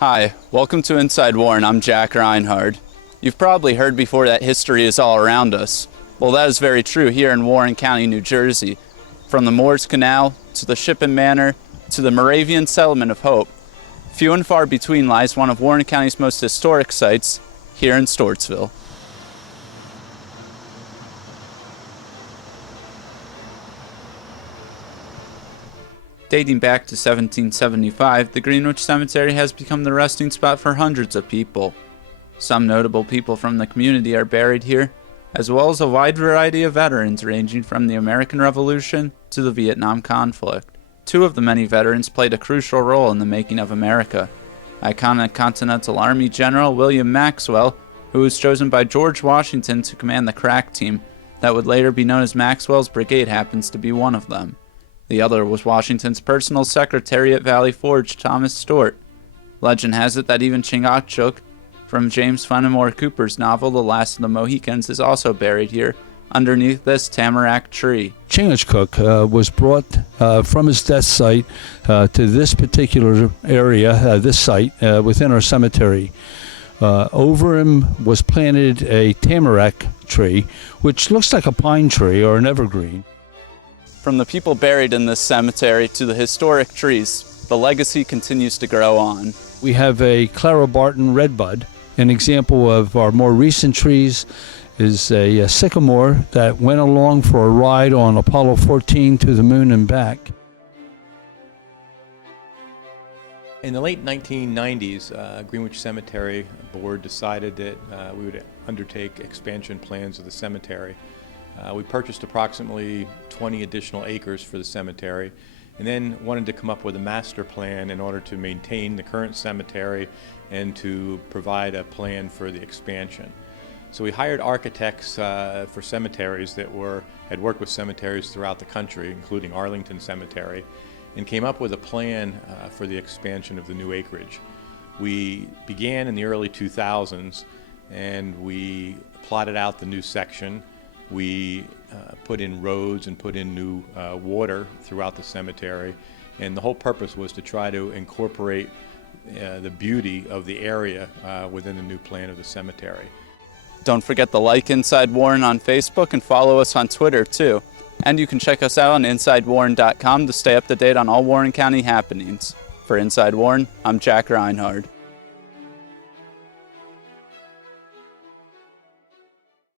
Hi, welcome to Inside Warren. I'm Jack Reinhard. You've probably heard before that history is all around us. Well, that is very true here in Warren County, New Jersey. From the Moores Canal to the Shippen Manor to the Moravian settlement of Hope, few and far between lies one of Warren County's most historic sites here in Stortsville. Dating back to 1775, the Greenwich Cemetery has become the resting spot for hundreds of people. Some notable people from the community are buried here, as well as a wide variety of veterans ranging from the American Revolution to the Vietnam conflict. Two of the many veterans played a crucial role in the making of America. Iconic Continental Army General William Maxwell, who was chosen by George Washington to command the crack team that would later be known as Maxwell's Brigade, happens to be one of them. The other was Washington's personal secretary at Valley Forge, Thomas Stewart. Legend has it that even Chingachgook, from James Fenimore Cooper's novel The Last of the Mohicans, is also buried here, underneath this tamarack tree. Chingachgook was brought from his death site to this particular area, this site, within our cemetery. Over him was planted a tamarack tree, which looks like a pine tree or an evergreen. From the people buried in this cemetery to the historic trees, the legacy continues to grow on. We have a Clara Barton redbud. An example of our more recent trees is a sycamore that went along for a ride on Apollo 14 to the moon and back. In the late 1990s, Greenwich Cemetery board decided that we would undertake expansion plans of the cemetery. We purchased approximately 20 additional acres for the cemetery and then wanted to come up with a master plan in order to maintain the current cemetery and to provide a plan for the expansion. So we hired architects for cemeteries that had worked with cemeteries throughout the country, including Arlington Cemetery, and came up with a plan for the expansion of the new acreage. We began in the early 2000s and we plotted out the new section. We put in roads and put in new water throughout the cemetery, and the whole purpose was to try to incorporate the beauty of the area within the new plan of the cemetery. Don't forget to like Inside Warren on Facebook and follow us on Twitter too. And you can check us out on InsideWarren.com to stay up to date on all Warren County happenings. For Inside Warren, I'm Jack Reinhard.